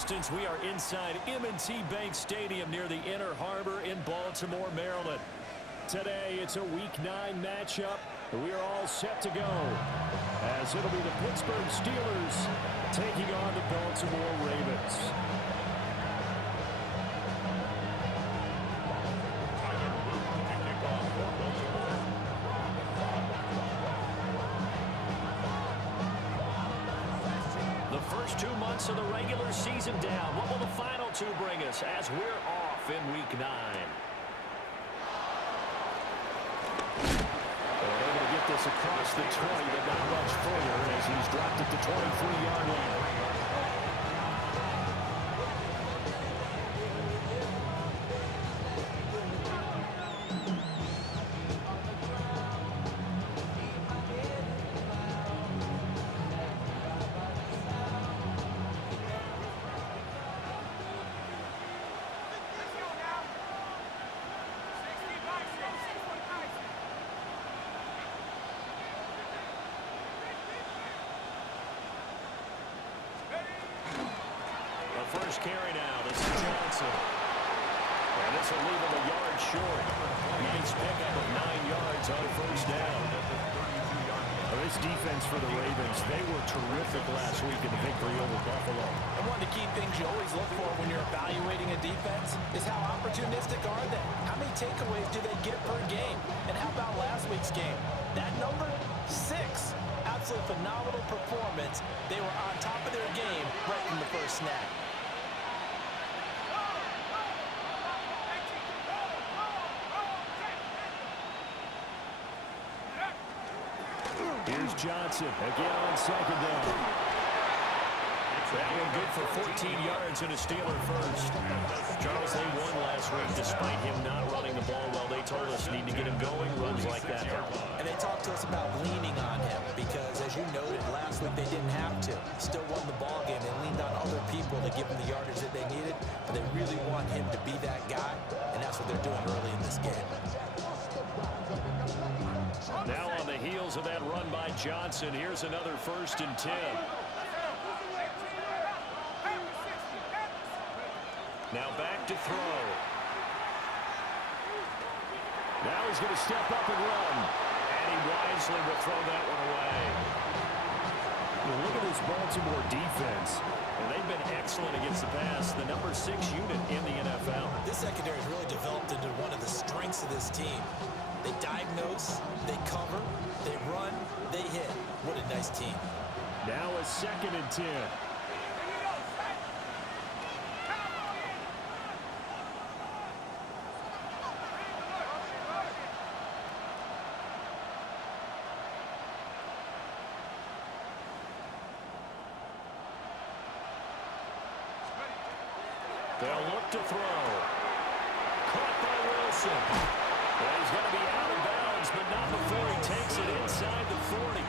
contestants, we are inside M&T Bank Stadium near the Inner Harbor in Baltimore, Maryland. Today, it's a Week 9 matchup. We are all set to go, as it'll be the Pittsburgh Steelers taking on the Baltimore Ravens. The first 2 months of the regular season down. What will the final 2 bring us as we're off in Week 9? This across the 20, but not much further as he's dropped at the 23-yard line. First carry now. This is Johnson. And this will leave him a yard short. Nice pickup of 9 yards on first down. This defense for the Ravens, they were terrific last week in the victory over Buffalo. And one of the key things you always look for when you're evaluating a defense is how opportunistic are they? How many takeaways do they get per game? And how about last week's game? That number? 6. Absolutely phenomenal performance. They were on top of their game right from the first snap. Here's Johnson again on second down. That one good for 14 yards and a Steeler first. Charles, they won last week despite him not running the ball well. They told us need to get him going. Runs like that help. And they talked to us about leaning on him because, as you noted, last week they didn't have to. Still won the ball game. They leaned on other people to give them the yardage that they needed. But they really want him to be that guy, and that's what they're doing early in this game. Now on the heels of that run by Johnson, here's another 1st and 10. Now back to throw. Now he's going to step up and run. And he wisely will throw that one away. Well, look at this Baltimore defense. And they've been excellent against the pass. The number 6 unit in the NFL. This secondary has really developed into one of the strengths of this team. They diagnose, they cover, they run, they hit. What a nice team. Now a 2nd and 10. They'll look to throw. Caught by Wilson. Well, he's going to be out of bounds, but not before he takes it inside the 40.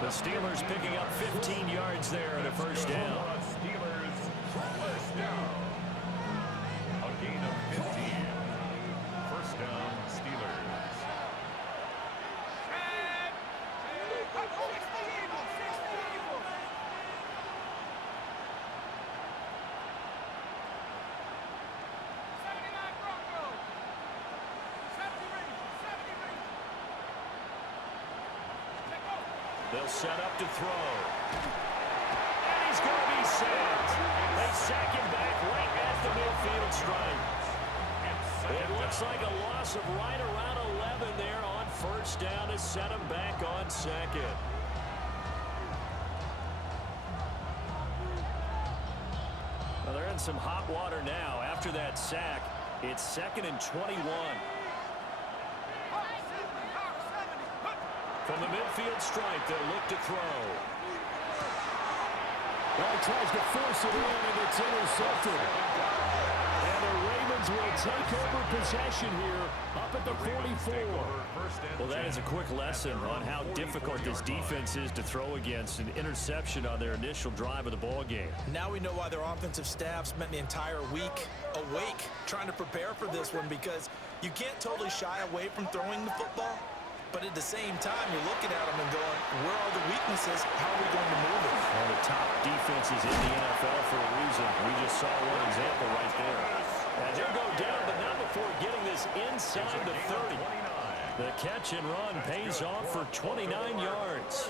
The Steelers picking up 15 yards there and a first down. Steelers first down. A gain of 15. First down, Steelers. They'll set up to throw. And he's going to be sacked. They sack him back right at the midfield stripe. It looks like a loss of right around 11 there on first down to set him back on 2nd. Well, they're in some hot water now. After that sack, it's 2nd and 21. From the midfield stripe, they'll look to throw. Well, he tries to force it in, and it's intercepted. And the Ravens will take over possession here up at the 44. Well, that is a quick lesson on how difficult this defense is to throw against. An interception on their initial drive of the ball game. Now we know why their offensive staff spent the entire week awake trying to prepare for this one, because you can't totally shy away from throwing the football. But at the same time, you're looking at them and going, where are the weaknesses? How are we going to move it? One of the top defenses in the NFL for a and we just saw one example right there. And they'll go down, but not before getting this inside the 30. The catch and run pays off for 29 yards.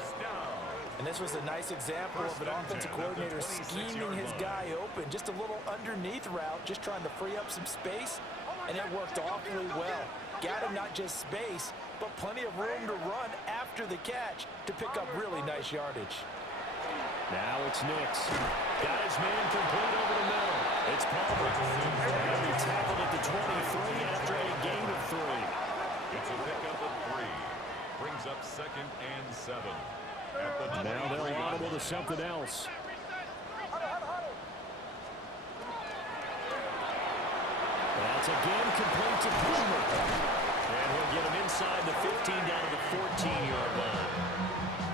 And this was a nice example of an offensive coordinator scheming his guy open. Just a little underneath route, just trying to free up some space, and it worked awfully well. Got him not just space, but plenty of room to run after the catch to pick up really nice yardage. Now it's Nix. Got his man complete over the middle. It's Palmer. And he tackled at the 23 after a gain of 3. It's a pickup of 3. Brings up 2nd and 7. Now they'll audible to something else. That's again complete to Palmer. And he'll get him inside the 15 down to the 14-yard line.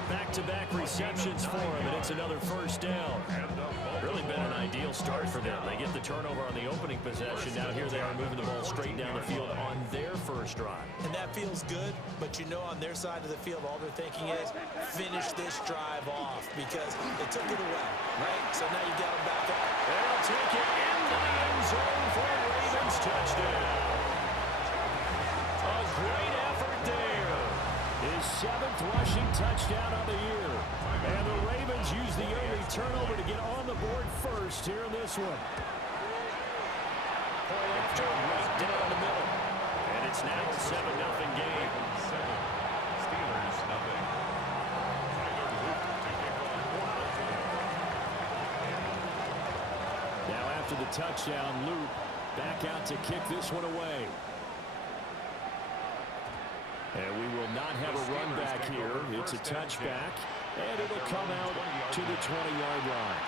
Back-to-back receptions for him, and it's another first down. Really been an ideal start for them. They get the turnover on the opening possession. Now here they are moving the ball straight down the field on their first drive. And that feels good, but you know on their side of the field, all they're thinking is finish this drive off because they took it away, right? So now you got them back up. They'll take it into the end zone for a Ravens touchdown. A great effort there. His 7th rushing touchdown of the year. And the Ravens use the early turnover to get on the board first here in this one. Point after, right down the middle. And it's now a 7-0 game. 7. Steelers, nothing. Now after the touchdown, Luke back out to kick this one away. And we will not have a run back here. It's a touchback, and it'll come out to the 20-yard line.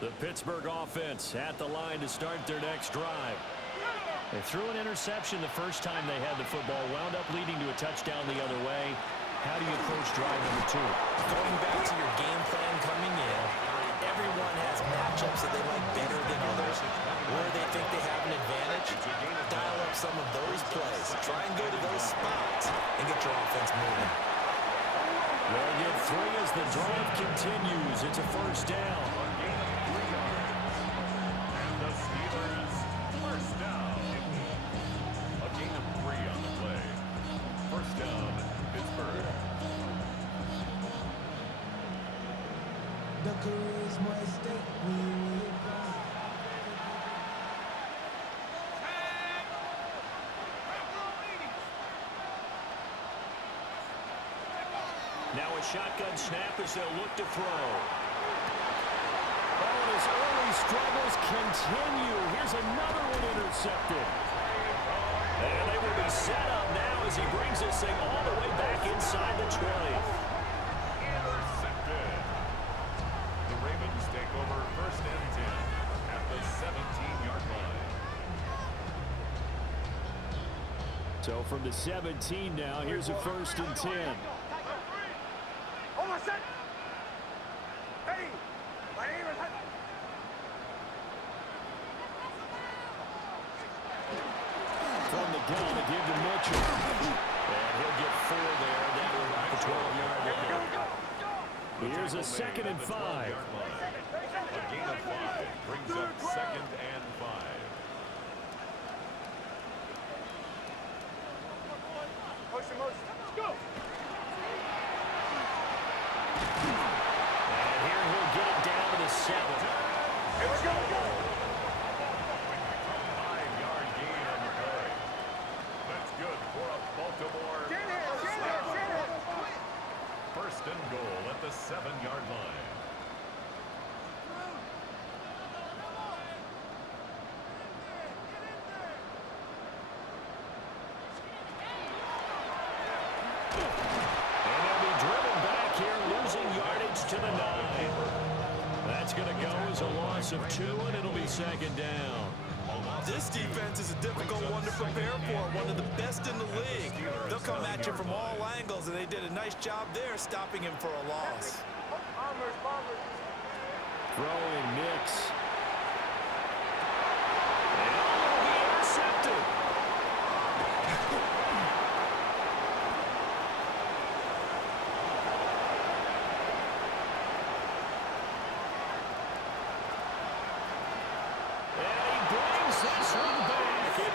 The Pittsburgh offense at the line to start their next drive. They threw an interception the first time they had the football, wound up leading to a touchdown the other way. How do you approach drive number 2? Going back to your game plan coming in, everyone has matchups that they like better than others, where they think they have an advantage. Dial up some of those plays. Try and go to those spots and get your offense moving. They'll get 3 as the drive continues. It's a first down. And the Steelers, first down. A gain of 3 on the play. First down, Pittsburgh. The charisma estate will come. Now a shotgun snap as they'll look to throw. Oh, and his early struggles continue. Here's another one intercepted. And they will be set up now as he brings this thing all the way back inside the 20. Intercepted. The Ravens take over first and 10 at the 17-yard line. So from the 17 now, here's a first and 10. From the gun to give to Mitchell. And he'll get 4 there. That will at the 12-yard line. Here's a 2nd and 5. A gain of 5 brings up 2nd and 5. Let's go. And here he'll get it down to the 7. Here we go. 5-yard gain on the play. That's good for a Baltimore. First and goal at the 7-yard line. And they'll be driven back here, losing yardage to the 9. That's going to go as a loss of 2, and it'll be 2nd down. This defense is a difficult one to prepare for, one of the best in the league. They'll come at you from all angles, and they did a nice job there stopping him for a loss. Throwing Nix. And it will be intercepted.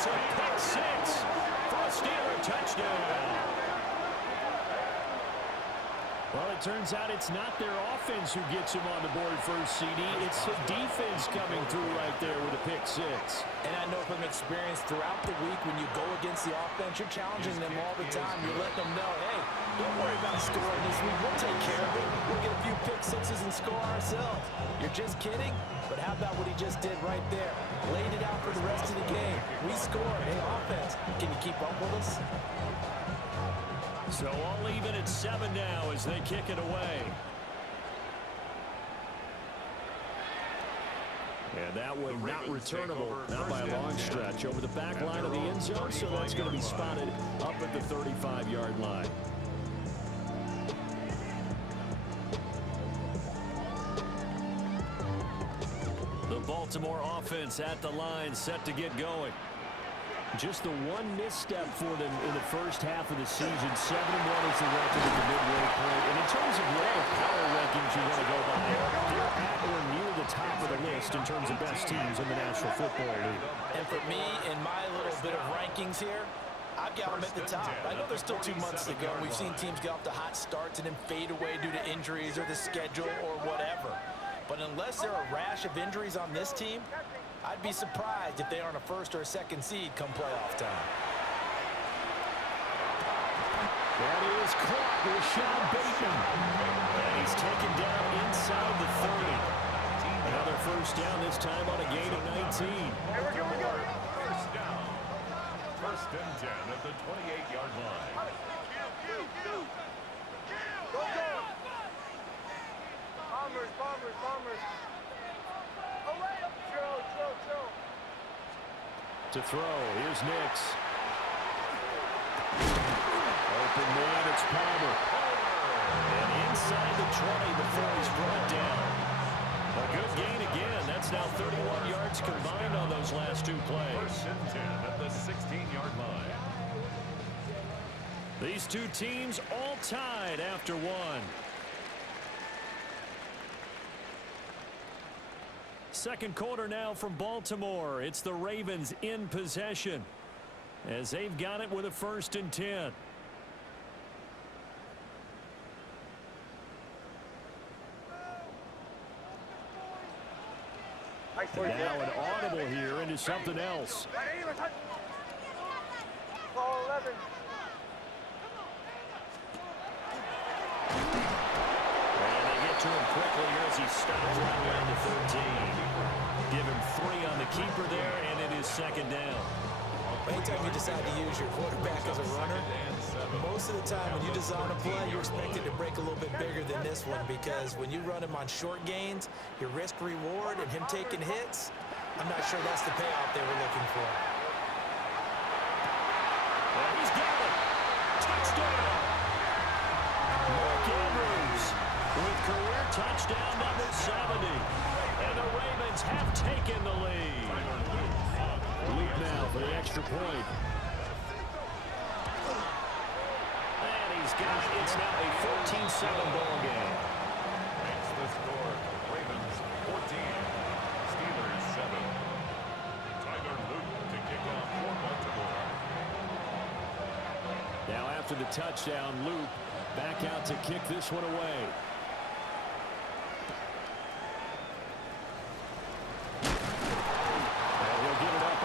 It's a pick six for a Steeler touchdown. Well, it turns out it's not their offense who gets him on the board first, CD. It's the defense coming through right there with a pick six. And I know from experience throughout the week when you go against the offense, you're challenging them all the time. You're letting them know, hey, don't worry about scoring this week. We'll take care of it. We'll get a few pick sixes and score ourselves. You're just kidding? But how about what he just did right there? Laid it out for the rest of the game. We scored. Hey, offense, can you keep up with us? So all even at 7 now as they kick it away. And that one not returnable, not by a long stretch, over the back line of the end zone, so that's going to be spotted up at the 35-yard line. The Baltimore offense at the line, set to get going. Just the one misstep for them in the first half of the season. 7-1 is the record at the midway point. And in terms of whatever power rankings you want to go by, they're at or near the top of the list in terms of best teams in the National Football League. And for me, in my little bit of rankings here, I've got them at the top. I know there's still 2 months to go. We've seen teams get off to hot starts and then fade away due to injuries or the schedule or whatever. But unless there are a rash of injuries on this team, I'd be surprised if they aren't a first or a second seed come playoff time. That is caught with Sean Bateman. And he's taken down inside the 30. Another first down, this time on a gain of 19. Here we go. First down. First and 10 at the 28-yard line. Go. Bombers. Chill. To throw, here's Nix. Open man, it's Palmer. And inside the 20 before he's brought down. A good gain again. That's now 31 yards combined on those last 2 plays. First and 10 at the 16-yard line. These 2 teams all tied after 1. Second quarter now from Baltimore. It's the Ravens in possession as they've got it with a 1st and 10. And now an audible here into something else. Ball 11. And they get to him quickly here as he stops right around the 13. Give him 3 on the keeper there, and it is 2nd down. Anytime you decide to use your quarterback as a runner, most of the time when you design a play, you're expected to break a little bit bigger than this one, because when you run him on short gains, your risk-reward and him taking hits, I'm not sure that's the payoff they were looking for. And he's got it. Touchdown. Mark Andrews with career touchdown number 70. And the Ravens have taken the lead. Luke now for the extra point. And he's got it. It's now a 14-7 ball game. Makes the score. Ravens 14. Steelers 7. Tyler Luke to kick off for Baltimore. Now after the touchdown, Luke back out to kick this one away.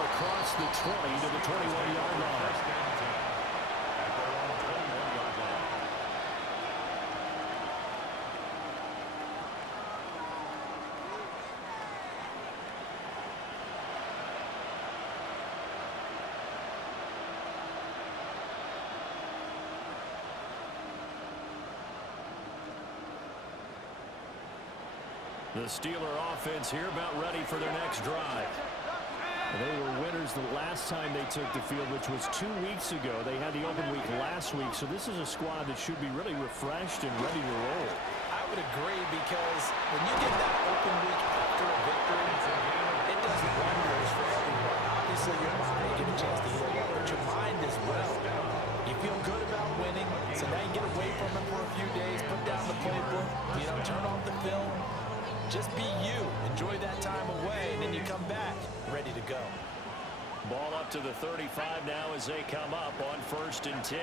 Across the 20 to the 21-yard line. First and 10 at their own 21-yard line. The Steeler offense here about ready for their next drive. They were winners the last time they took the field, which was 2 weeks ago. They had the open week last week, so this is a squad that should be really refreshed and ready to roll. I would agree, because when you get that open week after a victory, it does wonders for everyone. Obviously, your body get a chance to heal up, but your mind as well. You feel good about winning, so now you get away from it for a few days, put down the playbook, turn off the film. Just be you. Enjoy that time away, and then you come back ready to go. Ball up to the 35 now as they come up on 1st and 10.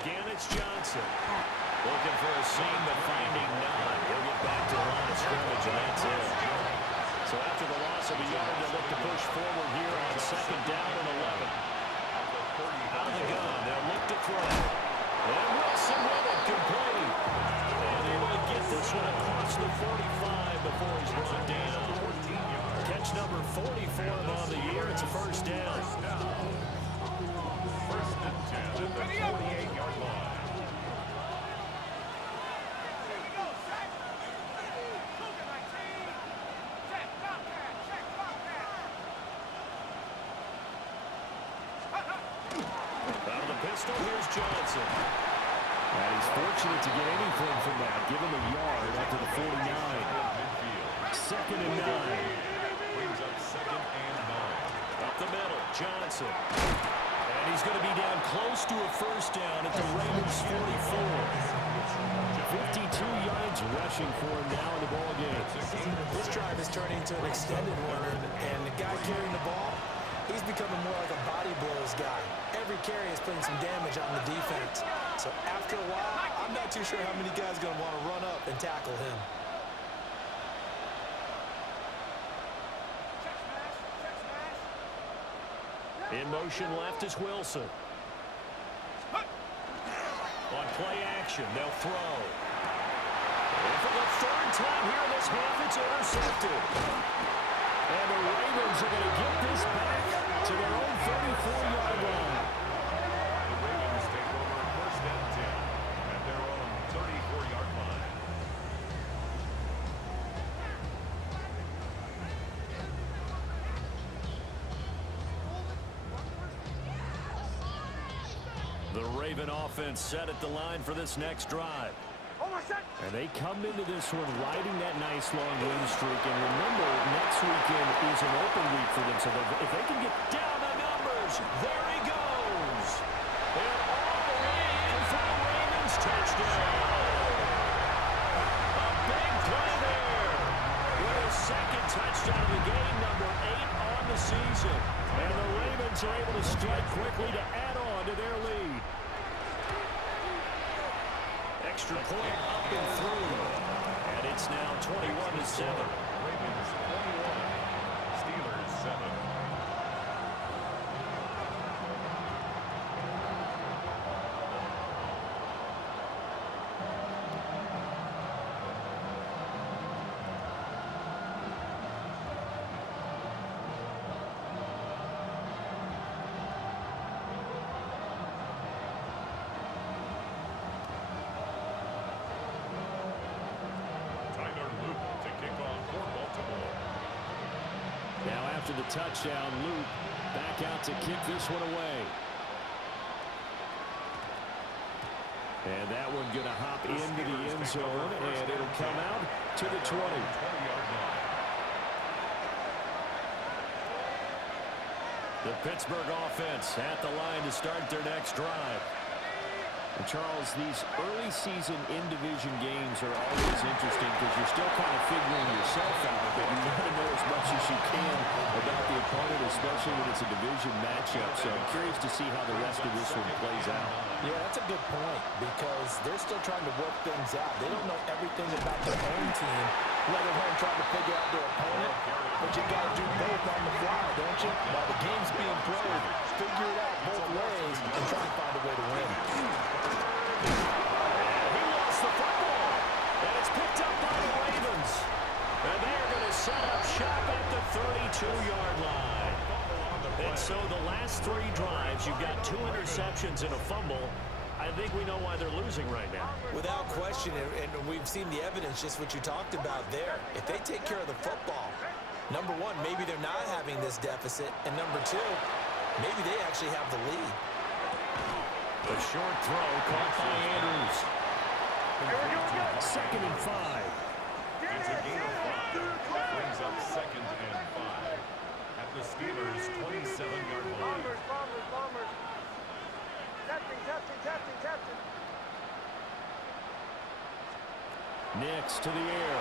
Again, it's Johnson. Looking for a seam, but finding none. He'll get back to the line of scrimmage, and that's it. So after the loss of a yard, they'll look to push forward here on 2nd down and 11. Out of the gun, they'll look to throw. And Wilson with it, complete. And able to get this one across the 45 before he's brought down. Catch number 40 for him on the year. It's a 1st down. 1st and 10 at the 48-yard line. Pistol, here's Johnson. And he's fortunate to get anything from that. Give him a yard after the 49. 2nd and 9. Brings up 2nd and 9. Up the middle, Johnson. And he's going to be down close to a 1st down at the Ravens' 44. 52 yards rushing for him now in the ball game. This drive is turning into an extended one, and the guy carrying the ball, he's becoming more like a body blows guy. Every carry is putting some damage on the defense. So after a while, I'm not too sure how many guys are going to want to run up and tackle him. In motion left is Wilson. On play action, they'll throw. And for the 3rd time here in this half, it's intercepted. And the Ravens are going to get this back to their own 34-yard line. The Ravens take over 1st and 10 at their own 34-yard line. The Raven offense set at the line for this next drive. And they come into this one riding that nice long win streak. And remember, next weekend is an open week for them. So if they can get down the numbers, there he goes. And all the way in for the Ravens touchdown. A big play there. With a 2nd touchdown of the game, number 8 on the season. And the Ravens are able to strike quickly to add on to their lead. Extra point up and through. And it's now 21-7. Ravens 21, Steelers 7. After the touchdown, Luke back out to kick this one away. And that one going to hop into the end zone, and it'll come out to the 20. 20-yard line. The Pittsburgh offense at the line to start their next drive. And Charles, these early season in-division games are always interesting because you're still kind of figuring yourself out, but you want to know as much as you can about the opponent, especially when it's a division matchup. So I'm curious to see how the rest of this one plays out. Yeah, that's a good point because they're still trying to work things out. They don't know everything about their own team, let alone trying to figure out their opponent. But you got to do both on the fly, don't you? While the game's being played, figure it out both ways and try to find a way to win. He lost the football, and it's picked up by the Ravens. And they're going to set up shop at the 32-yard line. And so the last 3 drives, you've got 2 interceptions and a fumble. I think we know why they're losing right now. Without question, and we've seen the evidence, just what you talked about there. If they take care of the football, number 1, maybe they're not having this deficit. And number 2, maybe they actually have the lead. A short throw caught by Andrews. 2nd and 5. It's a gain of 5. Brings up 2nd and 5 at the Steelers' 27-yard line. Bombers. Captain. Nix to the air.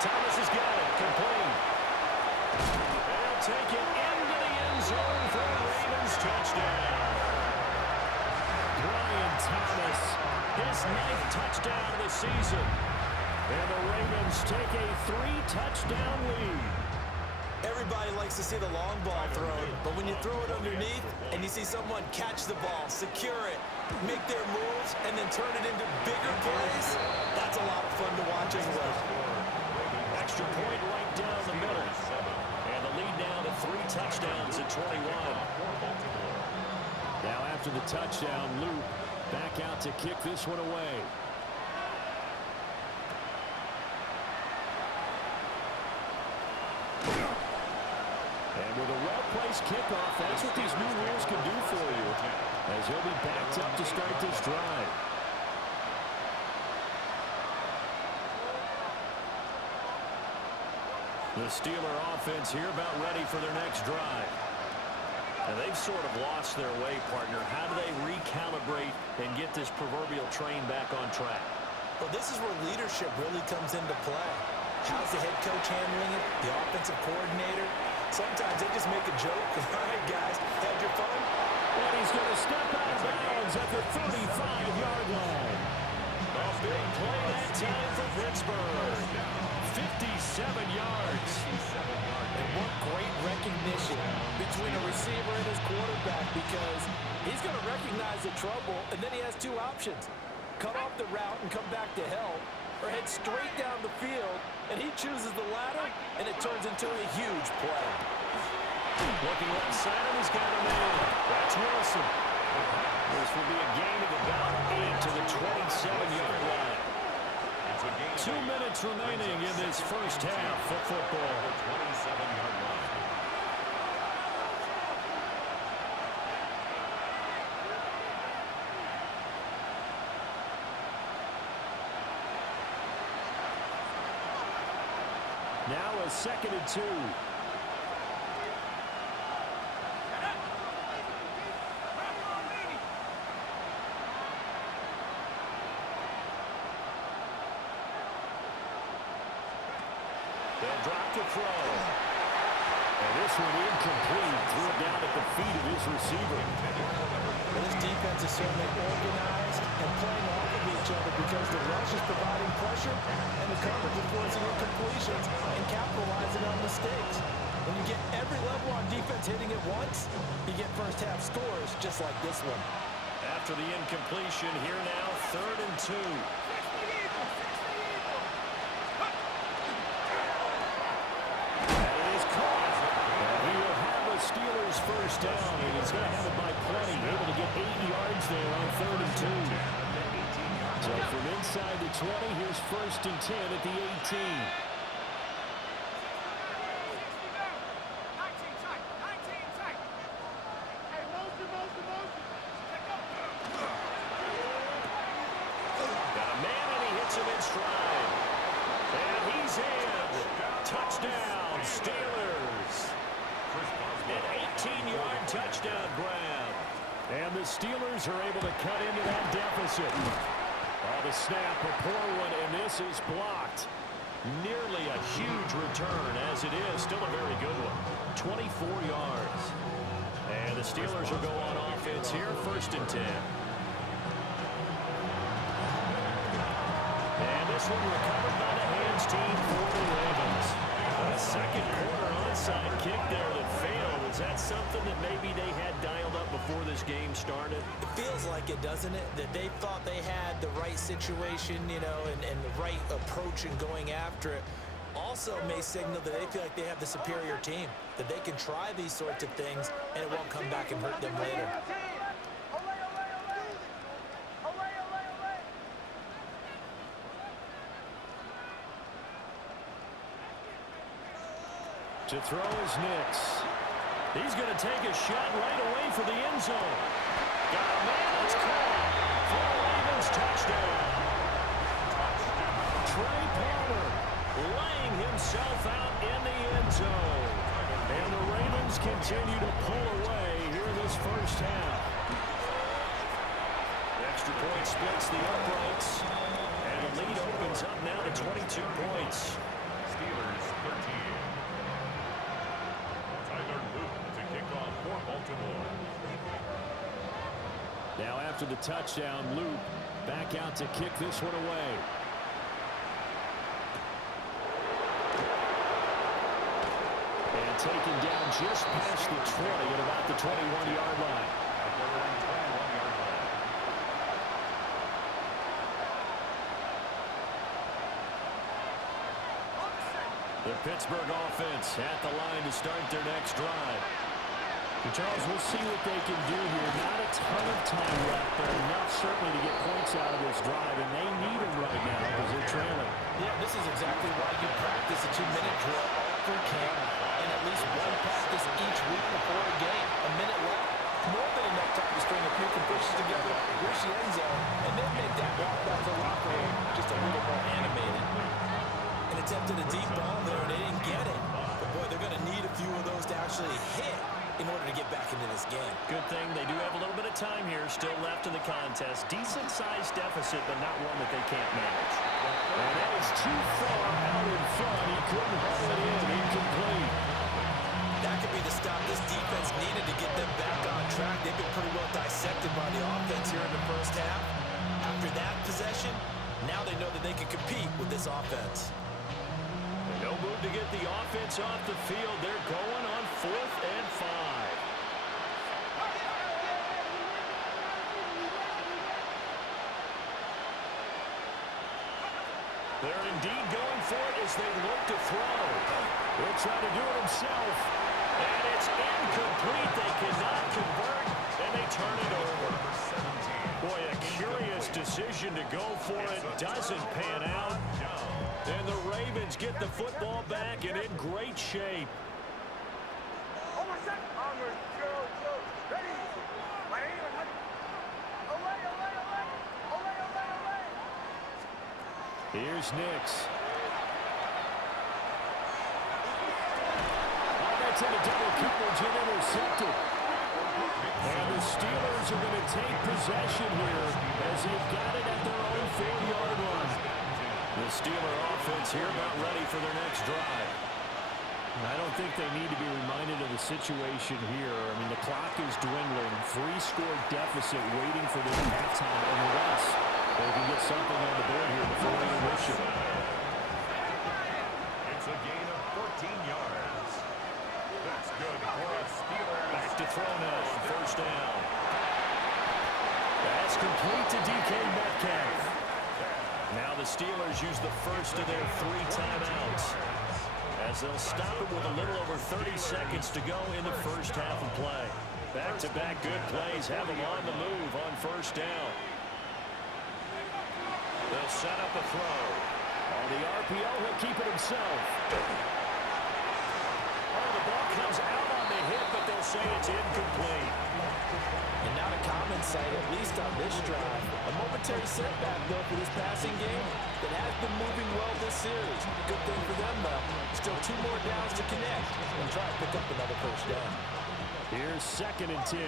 Thomas has got it. Complete. take it into the end zone for a Ravens touchdown. Brian Thomas, his 9th touchdown of the season. And the Ravens take a 3-touchdown lead. Everybody likes to see the long ball thrown, but when you throw it underneath and you see someone catch the ball, secure it, make their moves, and then turn it into bigger plays, that's a lot of fun to watch as well. Extra point right down the middle. And the lead now to 3 touchdowns at 21. Now after the touchdown, Luke back out to kick this one away. And with a well-placed kickoff, that's what these new rules can do for you, as he'll be backed up to start this drive. The Steeler offense here about ready for their next drive. And they've sort of lost their way, partner. How do they recalibrate and get this proverbial train back on track? Well, this is where leadership really comes into play. How's the head coach handling it? The offensive coordinator? Sometimes they just make a joke. All right, guys, had your fun? And he's going to step out of bounds at the 35-yard line. A big play that time for Pittsburgh. 57 yards. And what great recognition between a receiver and his quarterback, because he's going to recognize the trouble, and then he has 2 options. Cut off the route and come back to help, or head straight down the field, and he chooses the latter, and it turns into a huge play. Looking left side, and he's got a man. That's Wilson. This will be a gain of about 8 to the 27-yard line. 2 minutes remaining in this first half of football. 27-yard line. Now a 2nd and 2. They'll drop to throw. And this one incomplete. Threw it down at the feet of his receiver. Well, this defense is certainly organized and playing off of each other because the rush is providing pressure and the coverage is forcing incompletions and capitalizing on mistakes. When you get every level on defense hitting at once, you get first half scores just like this one. After the incompletion, here now, 3rd and 2. Steelers first down, and he's going to have it by plenty. Able to get 8 yards there on 3rd and 2. So from inside the 20, here's 1st and 10 at the 18. Got a man, and he hits him in stride. And he's in. Touchdown, Steelers. An 18-yard touchdown grab. And the Steelers are able to cut into that deficit. Oh, the snap, a poor one, and this is blocked. Nearly a huge return, as it is. Still a very good one. 24 yards. And the Steelers will go on offense here, 1st and 10. And this one recovered by the hands team for the Ravens. A 2nd quarter onside kick there that failed. Is that something that maybe they had dialed up before this game started? It feels like it, doesn't it? That they thought they had the right situation, you know, and the right approach in going after it. Also may signal that they feel like they have the superior team, that they can try these sorts of things and it won't come back and hurt them later. To throw is Nix. He's going to take a shot right away for the end zone. Got a man that's caught for the Ravens touchdown. Trey Palmer laying himself out in the end zone. And the Ravens continue to pull away here in this first half. The extra point splits the uprights. And the lead opens up now to 22 points. Steelers 13. Now after the touchdown, loop back out to kick this one away. And taken down just past the 20 at about the 21-yard line. The Pittsburgh offense at the line to start their next drive. And Charles, we'll see what they can do here. Not a ton of time left, but enough certainly to get points out of this drive, and they need them right now because they're trailing. Yeah, this is exactly why you practice a 2-minute drill all through camp and at least one practice each week before a game. A minute left, more than enough time to string a few completions together, reach the end zone, and then make that walk back to the locker room just a little more animated. And attempted a deep ball there, and they didn't get it. But, boy, they're going to need a few of those to actually hit in order to get back into this game. Good thing they do have a little bit of time here still left in the contest. Decent-sized deficit, but not one that they can't manage. And that is too far out in front. He couldn't haul it in. Incomplete. That could be the stop this defense needed to get them back on track. They've been pretty well dissected by the offense here in the first half. After that possession, now they know that they can compete with this offense. No move to get the offense off the field. They're going on 4th and 5. They're indeed going for it as they look to throw. He'll try to do it himself. And it's incomplete. They cannot convert, and they turn it over. Boy, a curious decision to go for it. Doesn't pan out. And the Ravens get the football back and in great shape. Here's Nix. Oh, that's in a double coverage and intercepted. And the Steelers are going to take possession here as they've got it at their own 4-yard line. The Steeler offense here about ready for their next drive. I don't think they need to be reminded of the situation here. I mean, the clock is dwindling. 3-score deficit waiting for this halftime unless they can get something on the board here before intermission. It's a gain of 14 yards. That's good for a Steelers. Back to throw now on 1st down. That's complete to DK Metcalf. Now the Steelers use the first of their 3 timeouts as they'll stop it with a little over 30 seconds to go in the first half of play. Back-to-back good plays have them on the move on 1st down. They'll set up a throw. On the RPO, he'll keep it himself. Oh, the ball comes out on the hit, but they'll say it's incomplete. And not a common sight, at least on this drive. A momentary setback, though, for this passing game that has been moving well this series. Good thing for them, though. Still 2 more downs to connect and try to pick up another 1st down. Here's 2nd and 10.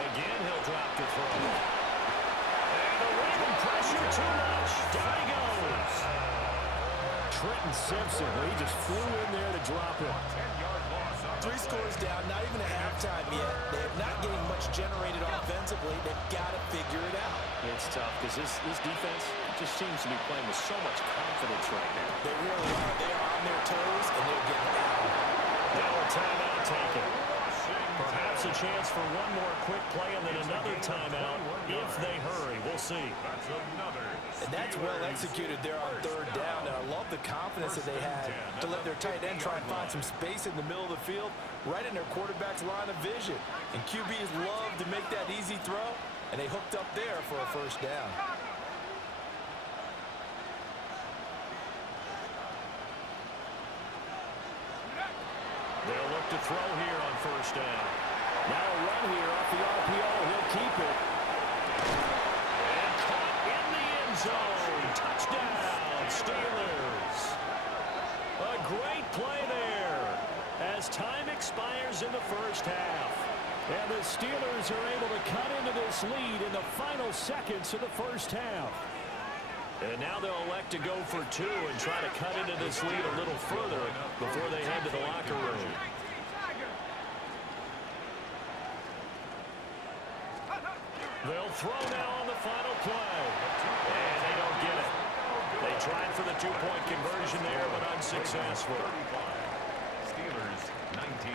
Again, he'll drop the throw. And the Raven pressure too much. Down he goes. Trenton Simpson, he just flew in there to drop it. 10-yard loss. 3 scores down, not even a halftime yet. They're not getting much generated offensively. They've got to figure it out. It's tough because this defense just seems to be playing with so much confidence right now. They really are. They are on their toes, and they're getting out. Now a timeout taken. Perhaps a chance for one more quick play and then another timeout if they hurry. We'll see. That's another. And that's well executed there on 3rd down. And I love the confidence that they had to let their tight end try and find some space in the middle of the field, right in their quarterback's line of vision. And QBs love to make that easy throw, and they hooked up there for a 1st down. They'll look to throw here on 1st down. Now a run here off the RPO. He'll keep it. And caught in the end zone. Touchdown, Steelers. A great play there as time expires in the first half. And the Steelers are able to cut into this lead in the final seconds of the first half. And now they'll elect to go for two and try to cut into this lead a little further before they head to the locker room. They'll throw now on the final play. And they don't get it. They tried for the two-point conversion there, but unsuccessful. Steelers 19.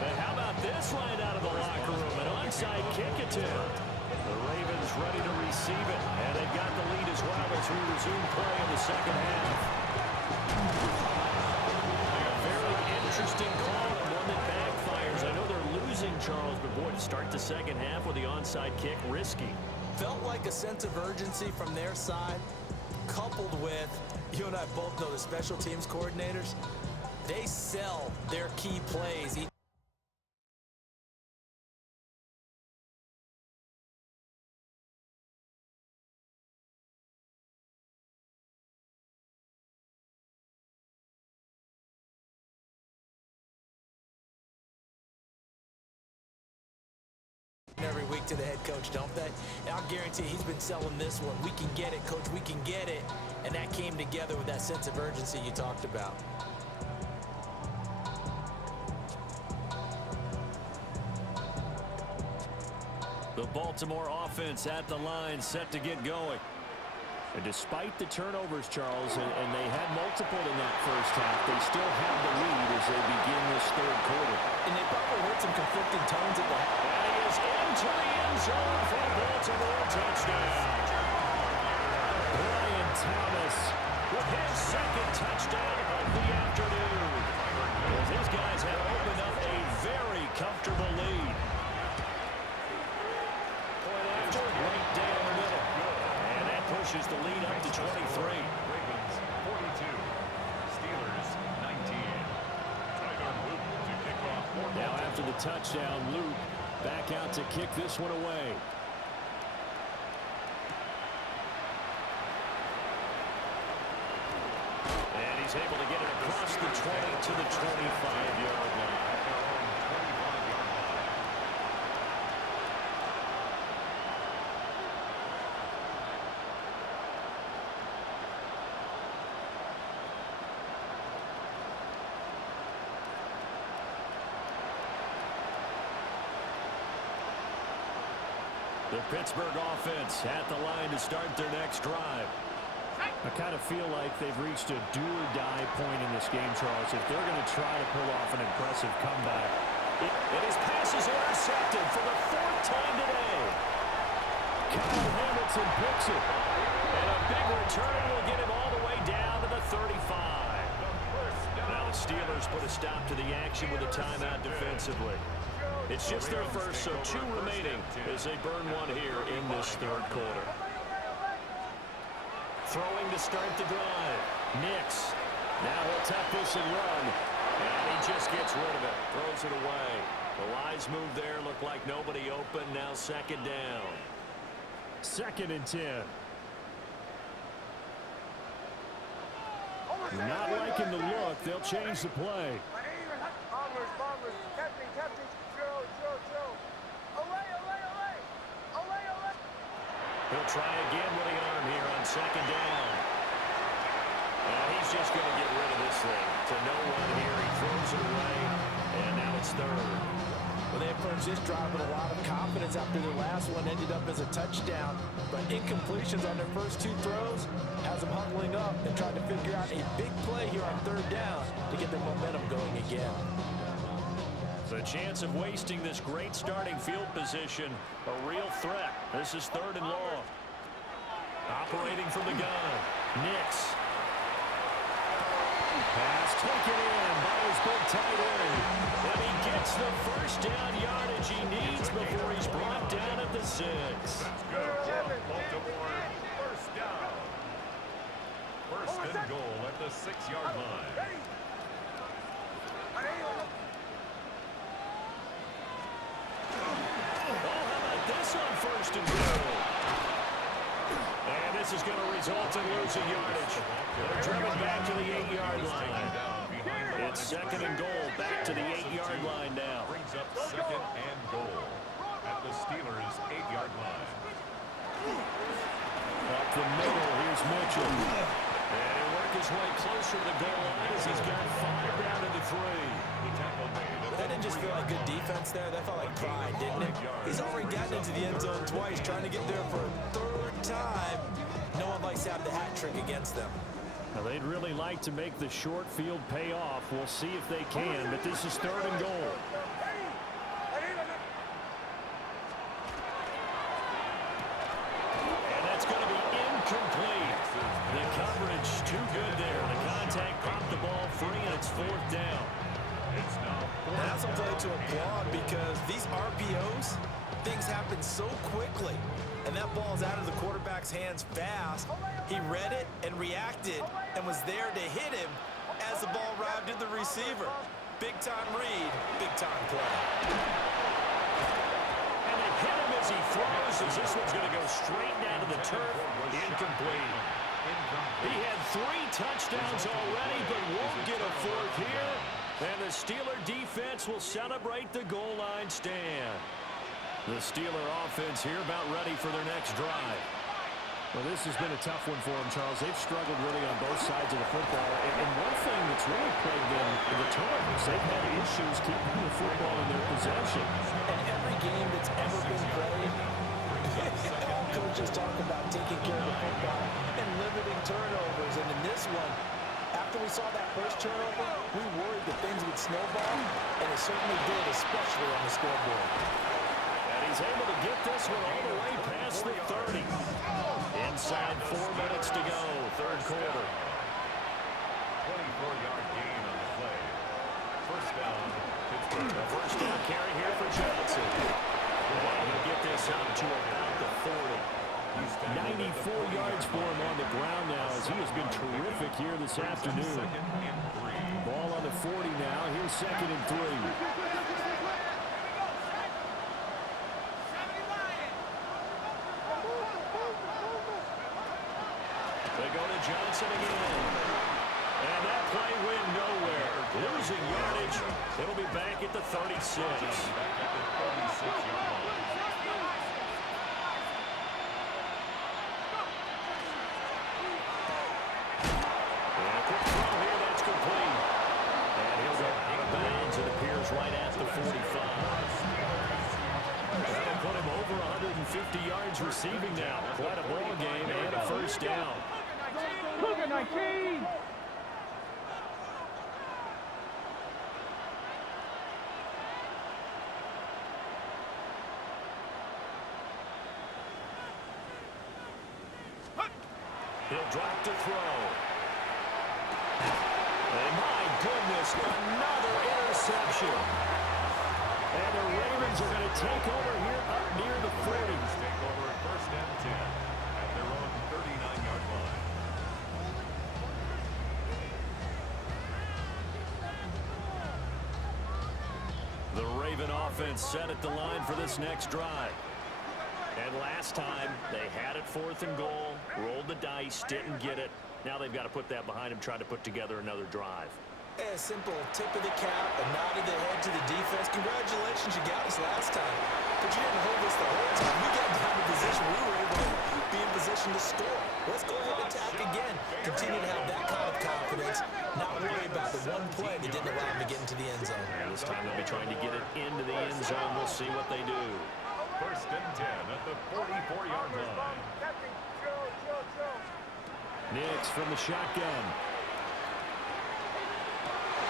But how about this line out of the locker room? An onside kick attempt. The Ravens ready to receive it, and they've got the lead as well as we resume play in the second half. A very interesting call, and one that backfires. I know they're losing, Charles, but boy, to start the second half with the onside kick, risky. Felt like a sense of urgency from their side, coupled with, you and I both know the special teams coordinators, they sell their key plays. Every week to the head coach, don't they? And I'll guarantee he's been selling this one. We can get it, coach, we can get it. And that came together with that sense of urgency you talked about. The Baltimore offense at the line, set to get going. And despite the turnovers, Charles, and they had multiple in that first half, they still have the lead as they begin this third quarter. And they probably heard some conflicting tones at the half. And he is into the end zone for a Baltimore touchdown. Brian Thomas with his second touchdown of the afternoon. As his guys have opened up a very comfortable lead. Point after, right down the middle. And that pushes the lead up to 23. Ravens 42. Steelers 19. Tyler Luke to kick off. Now after the touchdown, Luke back out to kick this one away. And he's able to get it across the 20 to the 25-yard line. The Pittsburgh offense at the line to start their next drive. I kind of feel like they've reached a do-or-die point in this game, Charles. If they're going to try to pull off an impressive comeback. And his pass is intercepted for the fourth time today. Kyle Hamilton picks it. And a big return will get him all the way down to the 35. Now the Steelers put a stop to the action with a timeout defensively. It's just their first, so two remaining as they burn one here in this third quarter. Throwing to start the drive. Nix. Now he'll tuck this and run. And he just gets rid of it. Throws it away. The Lions move there. Look like nobody open. Now second down. 2nd and 10. Not liking the look. They'll change the play. Bombers. Captain. Joe. Olay. He'll try again with the arm here on second down. And he's just going to get rid of this thing. To no one here. He throws it away. And now it's third. Well, they approached this drive with a lot of confidence after their last one ended up as a touchdown. But incompletions on their first two throws has them huddling up and trying to figure out a big play here on third down to get their momentum going again. The chance of wasting this great starting field position, a real threat. This is 3rd and long. Operating from the gun, Nix. Pass taken in by his big tight end. And he gets the first down yardage he needs before he's brought down at the 6. Baltimore first down. First and goal at the 6-yard line. On 1st and goal. And this is going to result in losing yardage. They're driven back to the 8-yard line. It's 2nd and goal, back to the 8-yard line now. Brings up 2nd and goal at the Steelers. the middle. Here's Mitchell. And he'll work his way closer to the goal line as he's got 5 down to the 3. That didn't just feel like good defense there. That felt like pride, didn't it? He's already gotten into the end zone twice, trying to get there for a 3rd time. No one likes to have the hat trick against them. Now, they'd really like to make the short field pay off. We'll see if they can, but this is 3rd and goal. And that's going to be incomplete. The coverage too good there. The contact popped the ball free, and it's 4th down. And that's a play to applaud because these RPOs, things happen so quickly. And that ball's out of the quarterback's hands fast. He read it and reacted and was there to hit him as the ball arrived at the receiver. Big-time read, big-time play. And they hit him as he throws, as this one's going to go straight down to the turf. Incomplete. He had 3 touchdowns already, but won't get a 4th here. And the Steeler defense will celebrate the goal line stand. The Steeler offense here about ready for their next drive. Well, this has been a tough one for them, Charles. They've struggled really on both sides of the football. And one thing that's really plagued them, the turnovers. They've had issues keeping the football in their possession. And every game that's ever been played, all coaches talk about taking care of the football and limiting turnovers. And in this one, after we saw that first turnover, we worried that things would snowball, and it certainly did, especially on the scoreboard. And he's able to get this one all the way past the 30. Inside 4 minutes to go, 3rd quarter. 24-yard gain on the play. First down, Pittsburgh. A first down carry here for Johnson. And he'll get this up to about the 40. 94 yards for him on the ground now as he has been terrific here this afternoon. Ball on the 40 now. Here's 2nd and 3. They go to Johnson again. And that play went nowhere. Losing yardage. It'll be back at the 36. Right at the 45. That'll put him over 150 yards receiving now. Quite a ball game and a first down. Cougar 19. He'll drop to throw. And my goodness, another interception. And the Ravens are going to take over here up near the 40. Take over at 1st and 10 at their own 39-yard line. The Raven offense set at the line for this next drive. And last time, they had it 4th and goal, rolled the dice, didn't get it. Now they've got to put that behind them, try to put together another drive. A simple tip of the cap, a nod of the head to the defense. Congratulations, you got us last time. But you didn't hold us the whole time. We got down to position. We were able to be in position to score. Let's go ahead and attack again. Continue to have that kind of confidence. Not worry about the one play that didn't allow them to get into the end zone. And this time they'll be trying to get it into the end zone. We'll see what they do. 1st and 10 at the 44-yard line. Captain, Joe. Nix from the shotgun.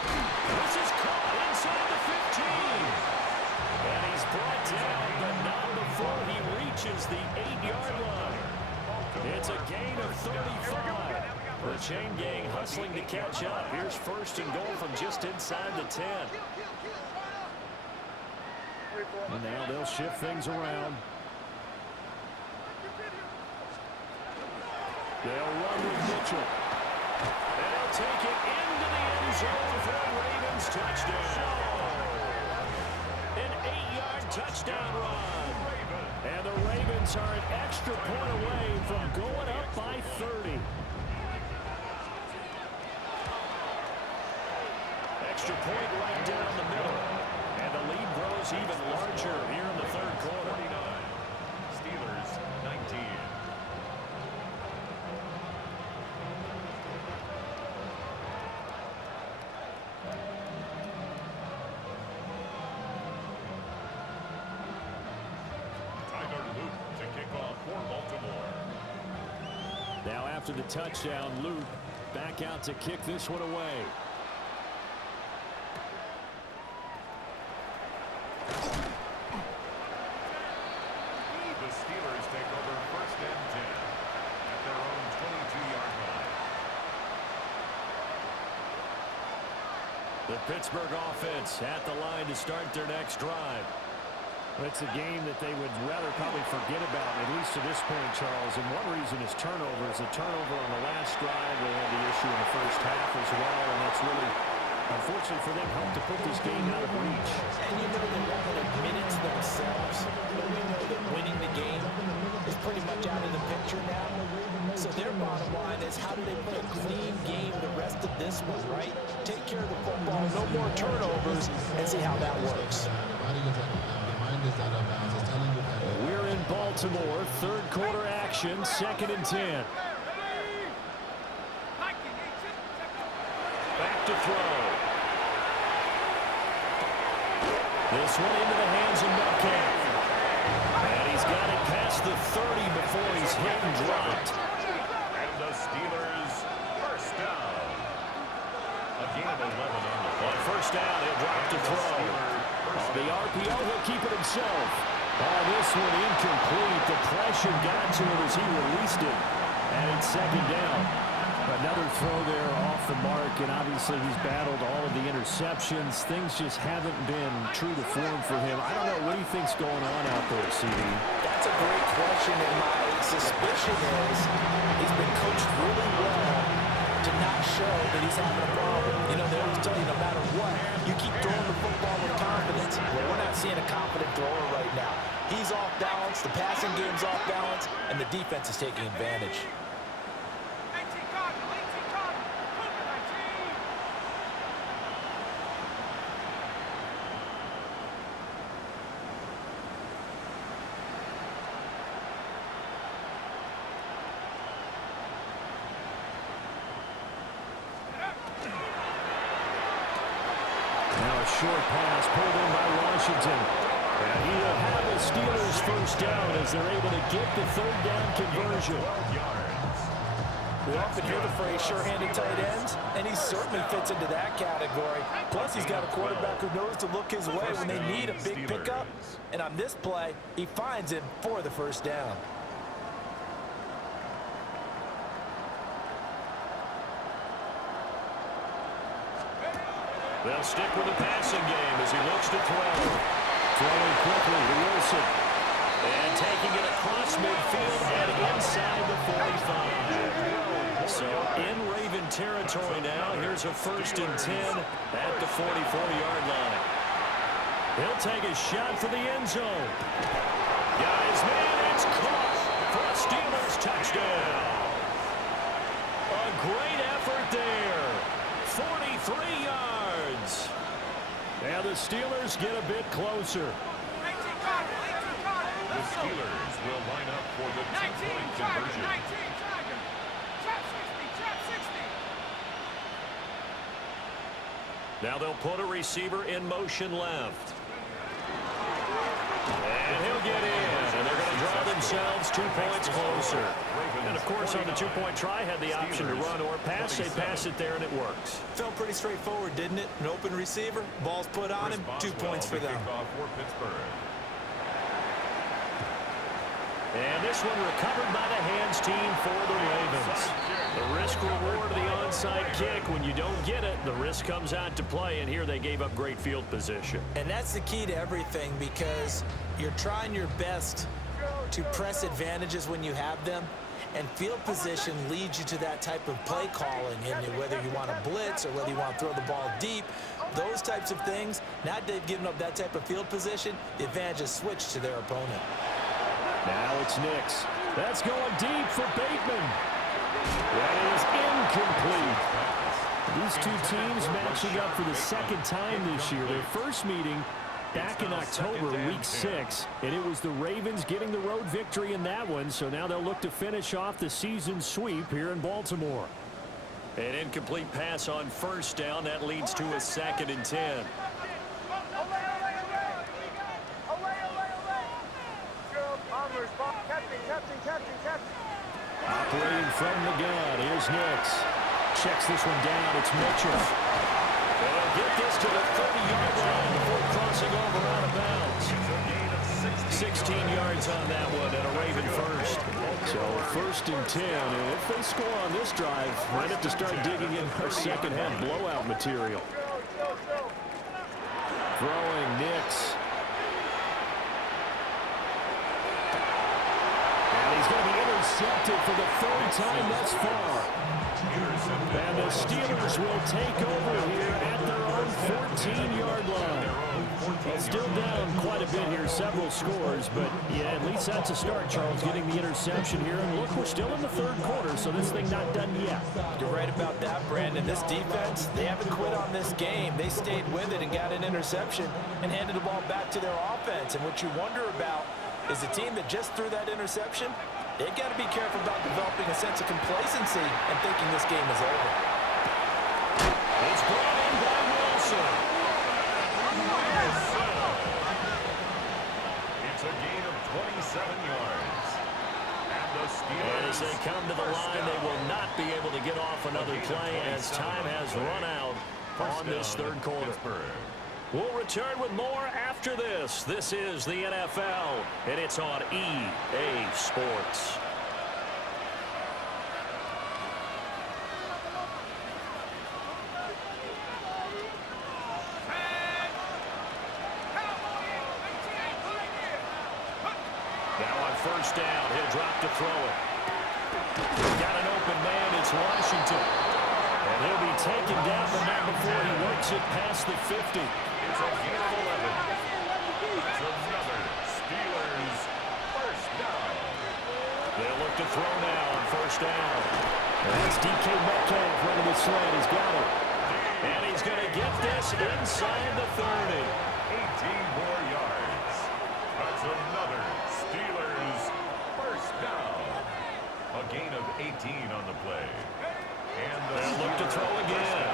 This is caught inside the 15. And he's brought down, but not before he reaches the 8-yard line. It's a gain of 35. The chain gang hustling to catch up. Here's 1st and goal from just inside the 10. And now they'll shift things around. They'll run with Mitchell. And they'll take it into the end zone for a Ravens touchdown. An 8-yard touchdown run. And the Ravens are an extra point away from going up by 30. Extra point right down the middle. And the lead grows even larger here in the 3rd quarter. 49. Steelers 19. after the touchdown. Luke back out to kick this one away. The Steelers take over first and 10 at their own 22-yard line. The Pittsburgh offense at the line to start their next drive. It's a game that they would rather probably forget about, at least to this point, Charles. And one reason is turnovers. A turnover on the last drive. They had the issue in the first half as well, and that's really, unfortunately for them, helped to put this game out of reach. And you know they won't admit it to themselves, but we know that winning the game is pretty much out of the picture now. So their bottom line is, how do they play a clean game the rest of this one, right? Take care of the football, no more turnovers, and see how that works. We're in Baltimore, third quarter action, 2nd and 10. Back to throw. This one into the hands of Metcalf. And he's got it past the 30 before he's hit and dropped. And the Steelers first down. A gain of 11 on the play. On first down, he'll drop to throw. On the RPO, he'll keep it himself. Oh, this one incomplete. The pressure got to him as he released it. And it's 2nd down. Another throw there off the mark, and obviously he's battled all of the interceptions. Things just haven't been true to form for him. I don't know. What do you think's going on out there, CD? That's a great question, and my suspicion is he's been coached really well to not show that he's having a problem. You know, they always tell you no matter what, you keep throwing the football with confidence. Well, we're not seeing a confident thrower right now. He's off balance, the passing game's off balance, and the defense is taking advantage. Short pass pulled in by Washington. And he will have the Steelers first down as they're able to get the 3rd down conversion. We often hear the phrase sure-handed tight ends, and he certainly fits into that category. Plus, he's got a quarterback who knows to look his way when they need a big pickup. And on this play, he finds him for the first down. They'll stick with the passing game as he looks to throw. Throwing quickly to Wilson. And taking it across midfield and inside the 45. So in Raven territory now. Here's a 1st and 10 at the 44-yard line. He'll take a shot for the end zone. Got his man. It's caught for a Steelers touchdown. A great effort there. 43 yards. Now the Steelers get a bit closer. The Steelers will line up for the 2-point conversion. Now they'll put a receiver in motion left. And he'll get in. And they're going to draw themselves 2 points closer. And, of course, on the 2-point try, had the option to run or pass. They pass it there, and it works. Felt pretty straightforward, didn't it? An open receiver, ball's put on him, 2 points for them. And this one recovered by the hands team for the Ravens. The risk-reward of the onside kick. When you don't get it, the risk comes out to play, and here they gave up great field position. And that's the key to everything, because you're trying your best to press advantages when you have them, and field position leads you to that type of play calling, and whether you want to blitz or whether you want to throw the ball deep, those types of things. Now that they've given up that type of field position, the advantage is switched to their opponent. Now it's Nix. That's going deep for Bateman. That is incomplete. These two teams matching up for the 2nd time this year. Their first meeting back in October, week 6, and it was the Ravens getting the road victory in that one, so now they'll look to finish off the season sweep here in Baltimore. An incomplete pass on first down. That leads to a 2nd and 10. Operating from the gun, here's Nix. Checks this one down, it's Mitchell. They'll get this to the 30-yard line before crossing over out of bounds. 16 yards on that one, and a Raven first. So first and 10, and if they score on this drive, might have to start digging in our second half blowout material. Throwing Nix. And he's going to be intercepted for the third time thus far. And the Steelers will take over here at their own 14-yard line. Well, still down quite a bit here, several scores, but yeah, at least that's a start, Charles, getting the interception here. And look, we're still in the third quarter, so this thing not done yet. You're right about that, Brandon. This defense, they haven't quit on this game. They stayed with it and got an interception and handed the ball back to their offense. And what you wonder about is the team that just threw that interception, they've got to be careful about developing a sense of complacency and thinking this game is over. It's brought in by Wilson. It's a gain of 27 yards. And the Steelers, As they come to the line, they will not be able to get off another play as time has run out on this third quarter. We'll return with more after this. This is the NFL, and it's on EA Sports. Now on first down, he'll drop to throw it. Got an open man, it's Washington. And he'll be taken down, but not before he works it past the 50. It's a gain of 11. It's another Steelers first down. They'll look to throw now on first down. And that's DK Metcalf running the slant. He's got it. And he's going to get this inside the 30. 18 more yards. That's another Steelers first down. A gain of 18 on the play. And They'll look to throw again.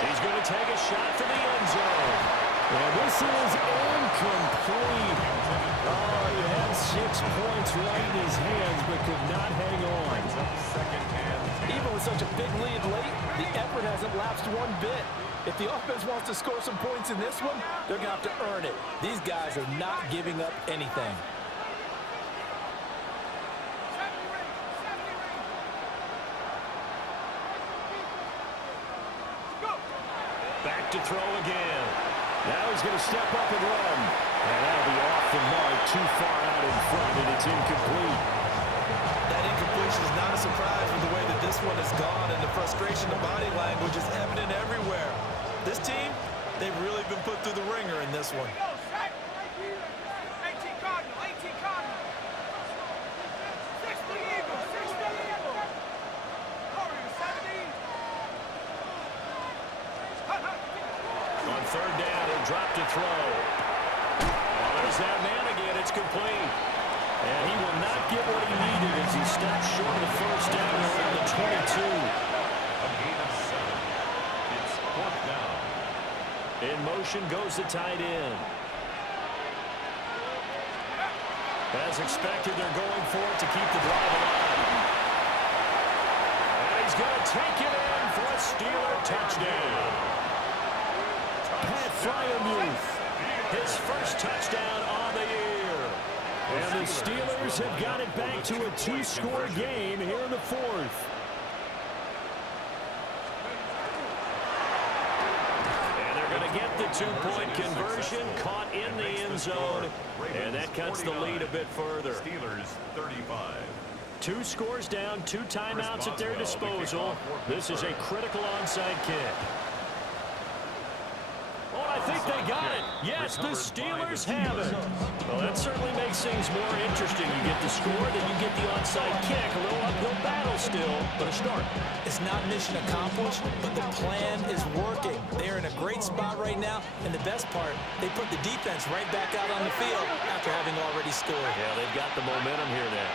He's going to take a shot for the end zone. And this is incomplete. Oh, he had 6 points right in his hands, but could not hang on. Even with such a big lead late, the effort hasn't lapsed one bit. If the offense wants to score some points in this one, they're going to have to earn it. These guys are not giving up anything. Back to throw again. Now he's going to step up and run. And that'll be off the mark, too far out in front, and it's incomplete. That incompletion is not a surprise with the way that this one has gone, and the frustration of body language is evident everywhere. This team, they've really been put through the ringer in this one. 18 Cardinal, 18 Cardinal. 60 Eagles, 60 Eagles. Warriors, 70. On third down, he'll drop to throw. Well, there's that man again. It's complete. And he will not get what he needed as he stops short of the first down around the 22. a gain of 7. It's fourth down. In motion goes the tight end. As expected, they're going for it to keep the drive alive. And he's going to take it in for a Steeler touchdown. Pat Fryermuth, his first touchdown on the year. And the Steelers have got it back to a 2-score game here in the fourth. And they're going to get the 2-point conversion, caught in the end zone, and that cuts the lead a bit further. Steelers 35. 2 scores down, 2 timeouts at their disposal. This is a critical onside kick. Oh, I think they got it. Yes, the Steelers have it. Well, that certainly makes things more interesting. You get the score, then you get the onside kick. A little uphill battle still, but a start. It's not mission accomplished, but the plan is working. They're in a great spot right now, and the best part, they put the defense right back out on the field after having already scored. Yeah, they've got the momentum here now.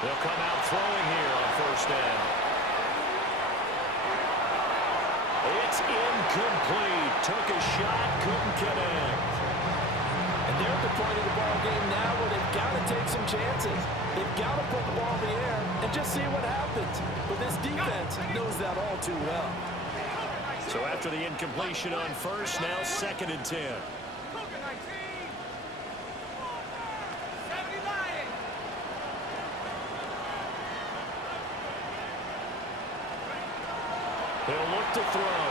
They'll come out throwing here on first down. It's incomplete. Took a shot, couldn't connect. And they're at the point of the ball game now where they've got to take some chances. They've got to put the ball in the air and just see what happens. But this defense knows that all too well. So after the incompletion on first, now 2nd and 10. They'll look to throw.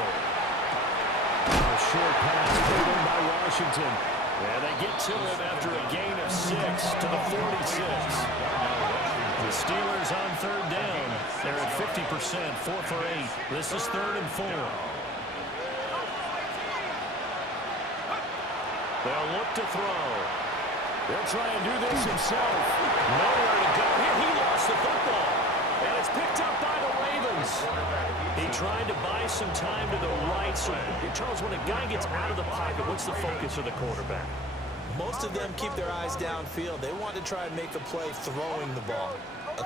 A short pass put in by Washington. And they get to him after a gain of 6 to the 46. The Steelers on 3rd down. They're at 50%, 4 for 8. This is 3rd and 4. They'll look to throw. They'll try and do this himself. Nowhere to go. Here he lost the football. And it's picked up by the Ravens. He tried to buy some time to the right. So, Charles, when a guy gets out of the pocket, what's the focus of the quarterback? Most of them keep their eyes downfield. They want to try and make a play throwing the ball.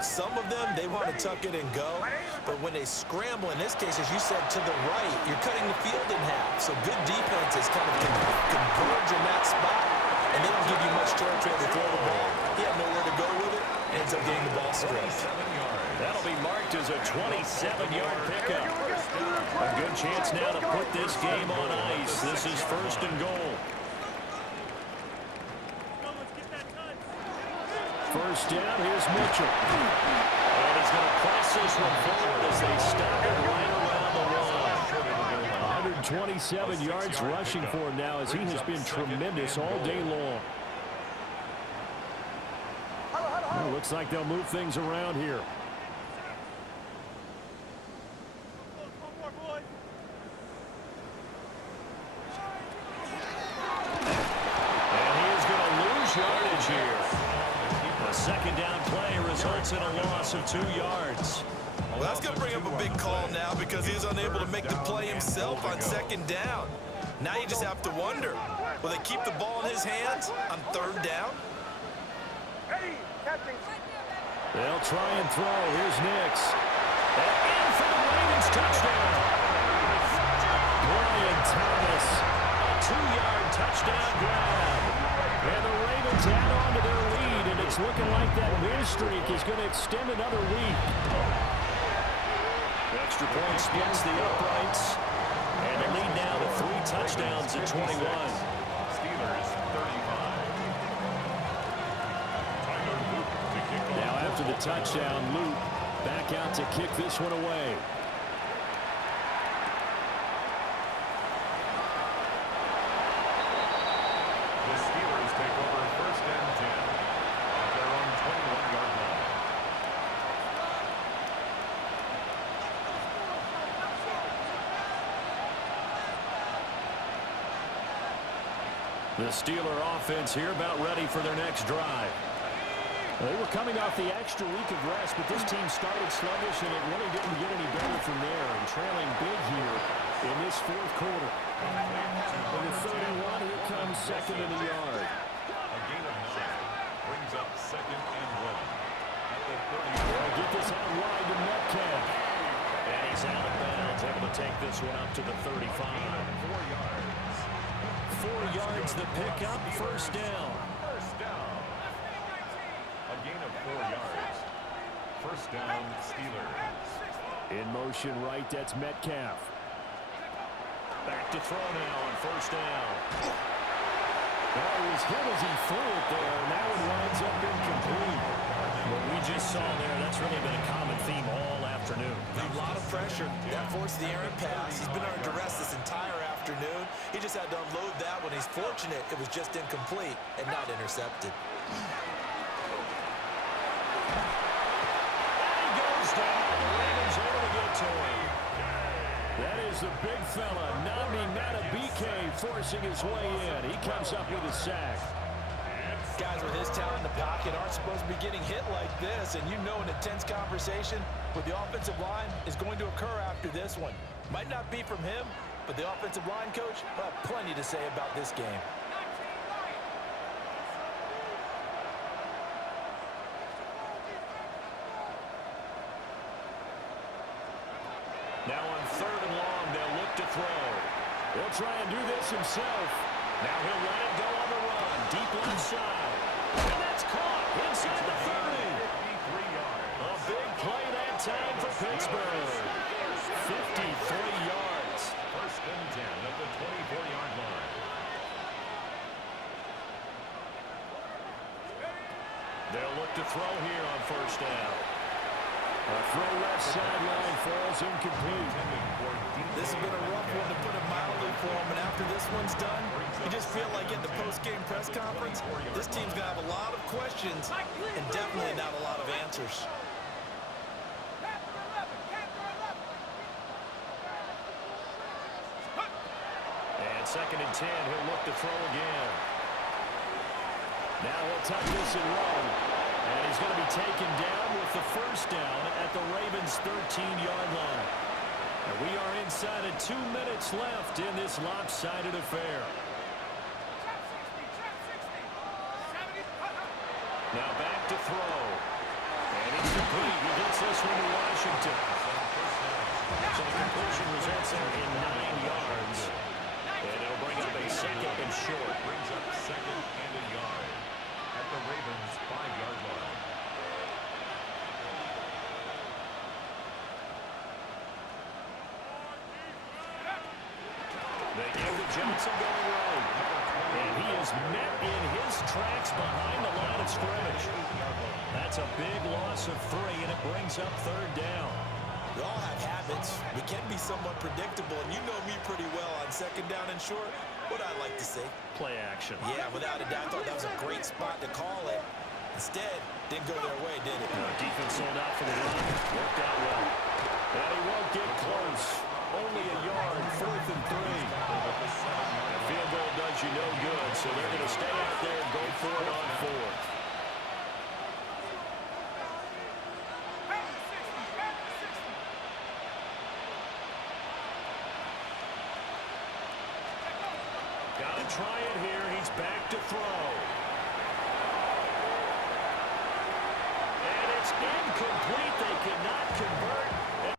Some of them, they want to tuck it and go. But when they scramble, in this case, as you said, to the right, you're cutting the field in half. So good defenses kind of converge in that spot, and they don't give you much territory to throw the ball. He had nowhere to go with it. Ends up getting the ball stripped. That'll be marked as a 27-yard pickup. A good chance now to put this game on ice. This is 1st and goal. First down, here's Mitchell. And he's going to press this one forward as they stop it right around the wall. 127 yards rushing for him now as he has been tremendous all day long. Well, looks like they'll move things around here. And he is going to lose yardage here. A 2nd down play results in a loss of 2 yards. Well, that's going to bring up a big call now because he's unable to make the play himself on 2nd down. Now you just have to wonder, will they keep the ball in his hands on 3rd down? They'll try and throw. Here's Nix. And in for the Ravens touchdown. Brian Thomas. A 2-yard touchdown grab. And the Ravens add on to their lead, and it's looking like that win streak is going to extend another week. The extra point splits the uprights. And the lead now to 3 touchdowns at 21. Steelers 35. Now after the touchdown, Luke back out to kick this one away. The Steelers take over 1st and 10 at their own 21-yard line. The Steeler offense here about ready for their next drive. They were coming off the extra week of rest, but this team started sluggish, and it really didn't get any better from there, and trailing big here in this 4th quarter. And the 31, here comes 2nd and a yard. A gain of 9 brings up 2nd and 1. At the 30. They'll get this out wide to Metcalf. And he's out of bounds, able to take this one up to the 35. 4 yards. 4 yards the pickup, 1st down. First down. A gain of 4 yards. 1st down, Steelers. In motion right, that's Metcalf. Back to throw now on 1st down. Well, he was hit as he threw it there, and that one winds up incomplete. What we just saw there, that's really been a common theme all afternoon. A lot of pressure. That forced the errant pass. He's been under duress this entire afternoon. He just had to unload that one. He's fortunate it was just incomplete and not intercepted. And he goes down. The Ravens able to get to him. That is the big fella, Nami Matabike, forcing his way in. He comes up with a sack. Guys with his talent in the pocket aren't supposed to be getting hit like this, and you know an intense conversation with the offensive line is going to occur after this one. Might not be from him, but the offensive line coach will have plenty to say about this game. Now on 3rd and long, they'll look to throw. He'll try and do this himself. Now he'll let it go on the run. Deep left side. And that's caught inside the 30. A big play that time for Pittsburgh. 53 yards. First and 10 at the 24-yard line. They'll look to throw here on first down. A throw left sideline falls incomplete. This has been a rough one, to put it mildly, for him. And after this one's done, you just feel like in the post-game press conference, this team's going to have a lot of questions and definitely not a lot of answers. And second and 10, he'll look to throw again. Now he'll tuck this and run. And he's going to be taken down with the first down at the Ravens' 13-yard line. And we are inside of 2 minutes left in this lopsided affair. Now back to throw. And it's complete. He gets this one to Washington. So the completion results in 9 yards. And it'll bring up a second and short. Brings up second and a yard at the Ravens' 5-yard line. They give to Johnson going right. And he is met in his tracks behind the line of scrimmage. That's a big loss of 3, and it brings up third down. We all have habits. We can be somewhat predictable, and you know me pretty well on second down and short. What I like to say. Play action. Yeah, without a doubt, I thought that was a great spot to call it. Instead, didn't go their way, did it? No, defense sold out for the run. Worked out well. And he won't get close. Only a yard, 4th and 3. The field goal does you no good, so they're going to stay out there and go for it on 4th. Got to try it here. He's back to throw. And it's incomplete. They cannot convert.